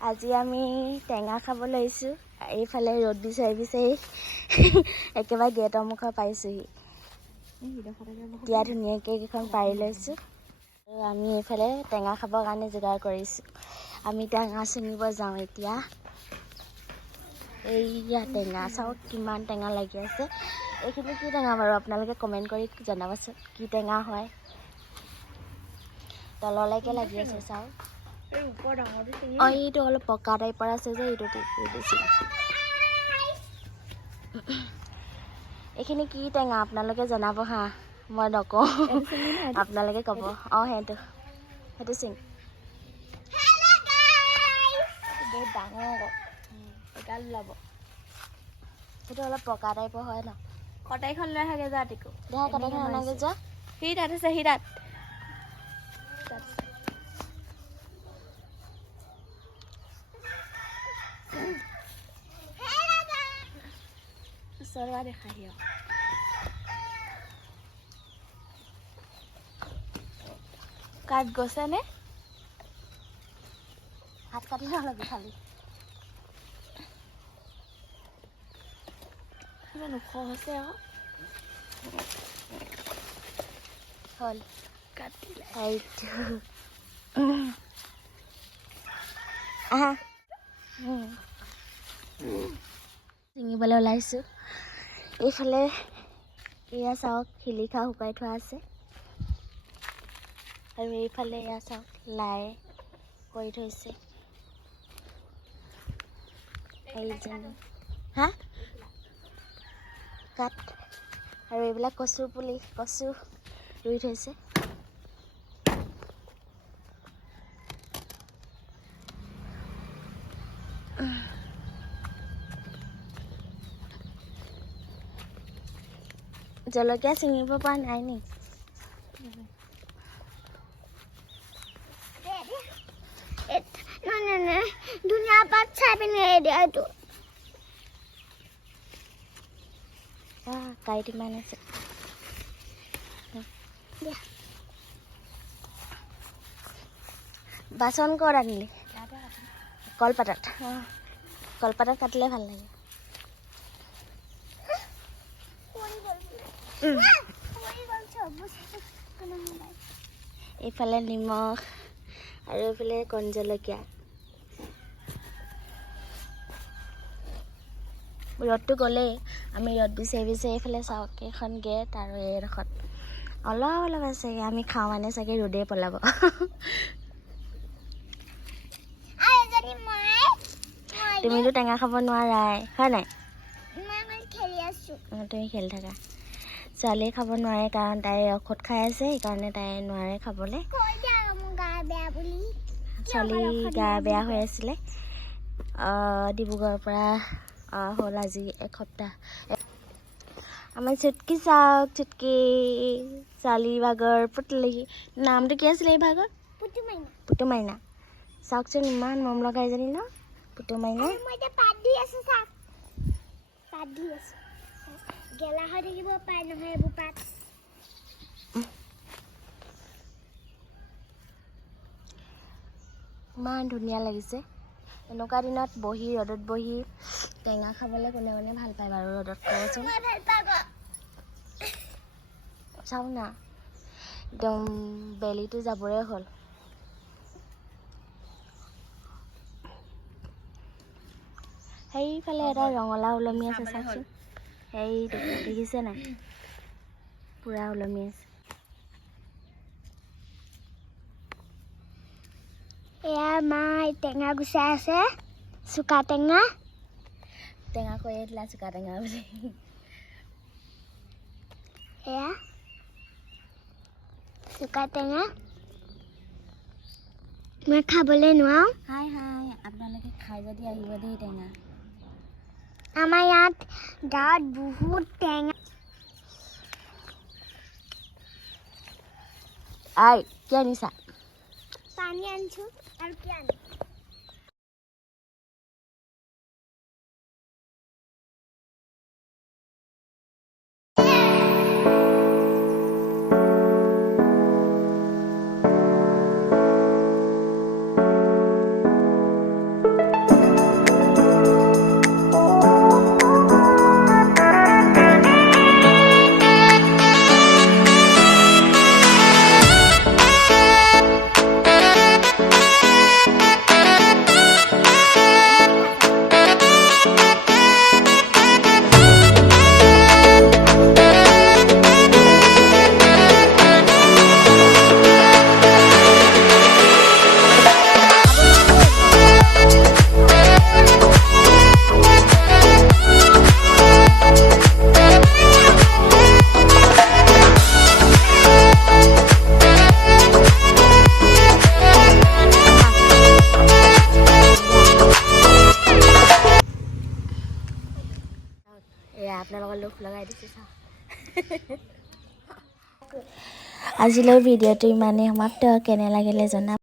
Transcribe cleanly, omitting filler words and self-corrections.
আজি আমি টেঙা খাবলৈ আহিছোঁ। এইফালে ৰ'দ বিচাৰি একেবাৰে গেটৰ মুখত পাইছোঁহি। এতিয়া ধুনীয়াকৈ এইকেইখন পাৰি লৈছোঁ আৰু আমি এইফালে টেঙা খাবৰ কাৰণে যোগাৰ কৰিছোঁ। আমি টেঙা ছিঙিব যাওঁ এতিয়া। এইয়া টেঙা চাওক কিমান টেঙা লাগি আছে। এইখিনি কি টেঙা বাৰু আপোনালোকে কমেণ্ট কৰি জনাবচোন কি টেঙা হয়। তললৈকে লাগি আছে চাওক। অঁ এইটো অলপ পকা টাইপৰ আছে যে এইটো বেছি। এইখিনি কি টেঙা আপোনালোকে জনাব হা, মই নকওঁ, আপোনালোকে ক'ব। অঁ সেইটো চিং বহুত ডাঙৰ এগাল ওলাব। সেইটো অলপ পকা টাইপৰ হয় ন। কটাৰীখন লৈ আহাগে যা টিকো। দেহা কটাৰীখন আনাগে যোৱা। সি তাত আছে, সি তাত। ওচৰৱা দেখাহি আৰু কাট গৈছে নে? হাত কাটি নলবি খালি। কিমান ওখ হৈছে আকৌ। হ'ল কাটিলে এইটো। আহা ছিঙিবলৈ ওলাইছোঁ। এইফালে এয়া চাওক শিলিখা শুকাই থোৱা আছে আৰু এইফালে এয়া চাওক লাই কৰি থৈছে। এই যেন হা কাট আৰু এইবিলাক কচু পুলি, কচু ৰুই থৈছে। জলকীয়া ছিঙিব পৰা নাই নি? ধুনীয়া পাত চাই পিনে এইটো কাইট ইমান আছে। বাচন ক'ত আনিলি? কলপাতত। কলপাতত কাটিলে ভাল লাগে। এইফালে নিমখ আৰু এইফালে কণ জলকীয়া। ৰ'দটো গ'লেই আমি ৰ'দ বিচাৰি এইফালে চাওক এইখন গেট আৰু এইডোখৰত অলপ আছে। আমি খাওঁ মানে চাগে ৰ'দেই পলাব। তুমিতো টেঙা খাব নোৱাৰাই হয় নাই? তুমি খেলি থাকা। ছোৱালীয়ে খাব নোৱাৰে কাৰণ তাই ঔষধ খাই আছে, সেইকাৰণে তাই নোৱাৰে খাবলৈ। ছোৱালী গা বেয়া হৈ আছিলে, ডিব্ৰুগড়ৰ পৰা হ'ল আজি এসপ্তাহ। আমাৰ চুটকি চাওক, চুটকি ছোৱালী ভাগৰ পুতলি নামটো কি আছিলে? এই ভাগৰ পুতু মাইনা। চাওকচোন ইমান মৰম লগা এজনী ন পুতু মাইনা। গেলা হৈ থাকিব পাৰে নহয় এইবোৰ পাত। ইমান ধুনীয়া লাগিছে। এনেকুৱা দিনত বহি ৰ'দত বহি টেঙা খাবলৈ কোনে কোনে ভাল পায় বাৰু? ৰ'দত ক'বচোন। চাওঁ না একদম বেলিটো যাবৰে হ'ল। সেইফালে এটা ৰঙালাও ওলমি আছে চাওকচোন। সেইটো দেখিছে নাই? পুৰা ওলমি আছে। এয়া মাই টেঙা গুচাই আছে, চুকা টেঙা। টেঙা কৈয়ে দিলা চুকা টেঙা বুলি। এয়া চুকা টেঙা মই খাবলৈ নোৱাৰো। হাই আপোনালোকে খাই যদি আহিব দেই টেঙা। আমাৰ ইয়াত গাঁৱত বহুত টেঙা। কি আনিছা? পানী আনিছো আৰু কি আনিছো? লগাই দিছে চা আজিলৈ ভিডিঅ'টো ইমানেই সমাপ্ত কেনে লাগিলে জনাব